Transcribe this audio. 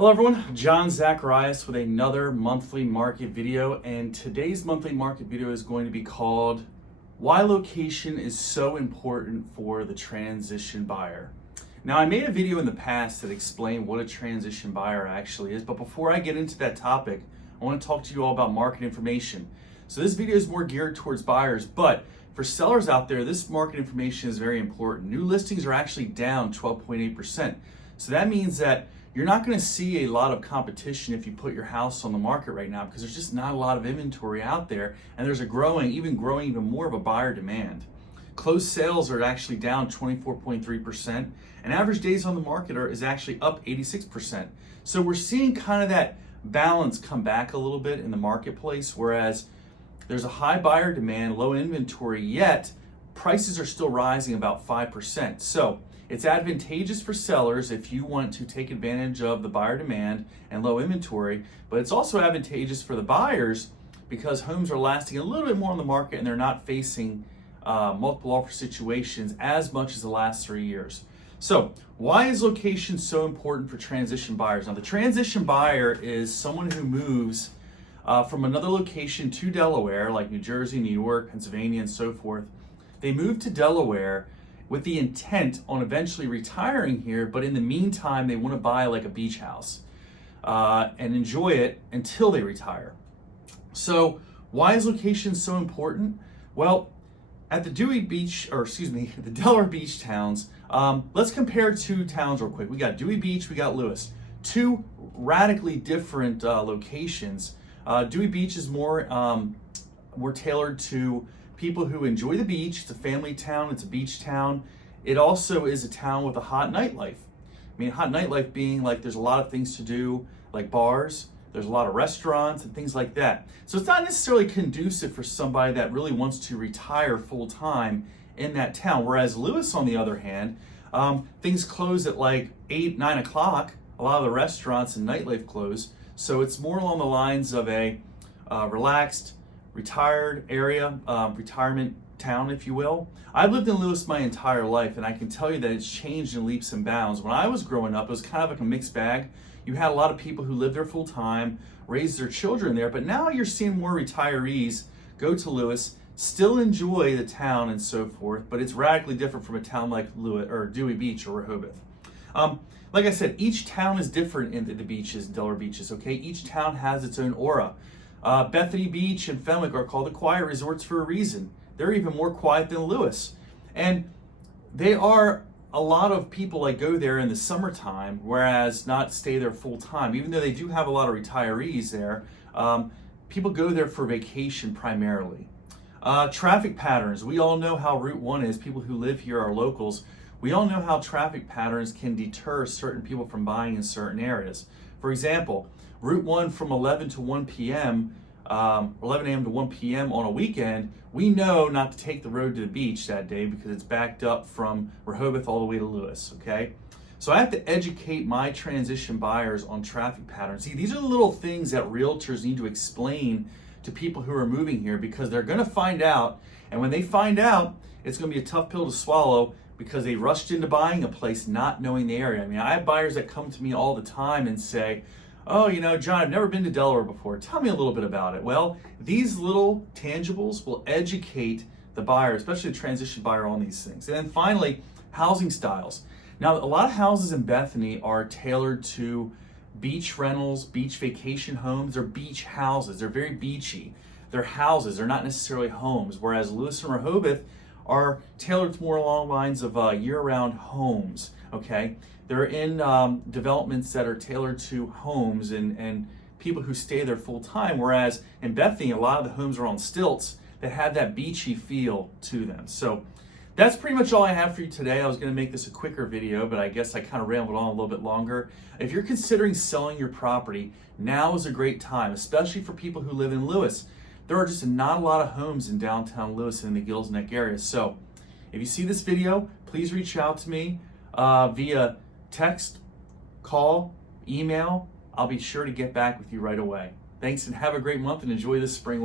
Hello everyone, John Zacharias with another monthly market video, and today's monthly market video is going to be called Why Location is So Important for the Transition Buyer. Now, I made a video in the past that explained what a transition buyer actually is, but before I get into that topic, I want to talk to you all about market information. So this video is more geared towards buyers, but for sellers out there, this market information is very important. New listings are actually down 12.8%. So that means that you're not going to see a lot of competition if you put your house on the market right now, because there's just not a lot of inventory out there, and there's a growing even more of a buyer demand. Closed sales are actually down 24.3%, and average days on the market is actually up 86%. So we're seeing kind of that balance come back a little bit in the marketplace, whereas there's a high buyer demand, low inventory, yet prices are still rising about 5%. So it's advantageous for sellers if you want to take advantage of the buyer demand and low inventory, but it's also advantageous for the buyers because homes are lasting a little bit more on the market and they're not facing multiple offer situations as much as the last 3 years. So why is location so important for transition buyers? Now, the transition buyer is someone who moves from another location to Delaware, like New Jersey, New York, Pennsylvania, and so forth. They move to Delaware with the intent on eventually retiring here, but in the meantime, they want to buy like a beach house and enjoy it until they retire. So why is location so important? Well, at the the Delaware Beach towns, let's compare two towns real quick. We got Dewey Beach, we got Lewis. Two radically different locations. Dewey Beach is more tailored to people who enjoy the beach. It's a family town, it's a beach town. It also is a town with a hot nightlife. I mean, hot nightlife being like there's a lot of things to do, like bars, there's a lot of restaurants and things like that. So it's not necessarily conducive for somebody that really wants to retire full time in that town. Whereas Lewis, on the other hand, things close at like 8, 9 o'clock. A lot of the restaurants and nightlife close. So it's more along the lines of a relaxed, retired area, retirement town, if you will. I've lived in Lewis my entire life, and I can tell you that it's changed in leaps and bounds. When I was growing up, it was kind of like a mixed bag. You had a lot of people who lived there full time, raised their children there, but now you're seeing more retirees go to Lewis, still enjoy the town and so forth, but it's radically different from a town like Lewis or Dewey Beach or Rehoboth. Like I said, each town is different in the beaches, Delaware beaches, okay? Each town has its own aura. Bethany Beach and Fenwick are called the quiet resorts for a reason. They're even more quiet than Lewis. And they are a lot of people that go there in the summertime, whereas not stay there full time. Even though they do have a lot of retirees there, people go there for vacation primarily. Traffic patterns. We all know how Route 1 is. People who live here are locals. We all know how traffic patterns can deter certain people from buying in certain areas. For example, Route 1 from 11 to 1 p.m., 11 a.m. to 1 p.m. on a weekend, we know not to take the road to the beach that day because it's backed up from Rehoboth all the way to Lewis, okay? So I have to educate my transition buyers on traffic patterns. See, these are the little things that realtors need to explain to people who are moving here because they're going to find out, and when they find out, it's going to be a tough pill to swallow because they rushed into buying a place not knowing the area. I mean, I have buyers that come to me all the time and say, oh, you know, John, I've never been to Delaware before. Tell me a little bit about it. Well, these little tangibles will educate the buyer, especially the transition buyer, on these things. And then finally, housing styles. Now, a lot of houses in Bethany are tailored to beach rentals, beach vacation homes. They're beach houses. They're very beachy. They're houses. They're not necessarily homes. Whereas Lewis and Rehoboth are tailored more along the lines of year-round homes, okay? They're in developments that are tailored to homes and people who stay there full time, whereas in Bethany, a lot of the homes are on stilts that have that beachy feel to them. So that's pretty much all I have for you today. I was going to make this a quicker video, but I guess I kind of rambled on a little bit longer. If you're considering selling your property, now is a great time, especially for people who live in Lewis. There are just not a lot of homes in downtown Lewis and in the Gills Neck area. So if you see this video, please reach out to me via text, call, email. I'll be sure to get back with you right away. Thanks and have a great month and enjoy this spring.